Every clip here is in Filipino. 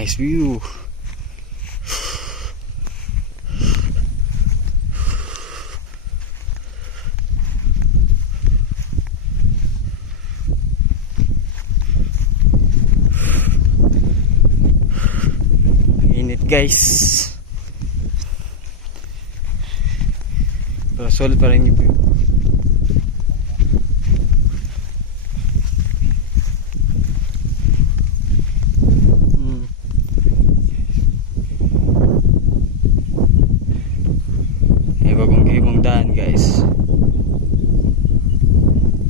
Nice view. Init guys. Pero solid pa rin yung view. Bagong gihimong daan guys.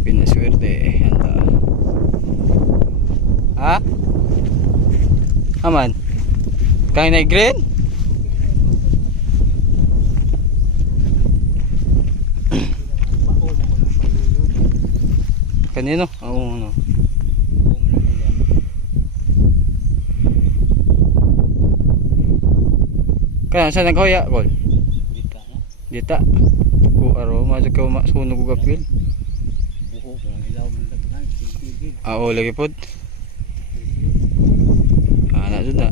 Pinaswerte. Handa. Ha? Aman? Kain na green? Kanino? Oo no. Kaya saan naghoya Gol? Dita ko aro masuk ka masunog og apil. Buho pa ilaw man tagnan. Oo lagi pod. Ana jud na.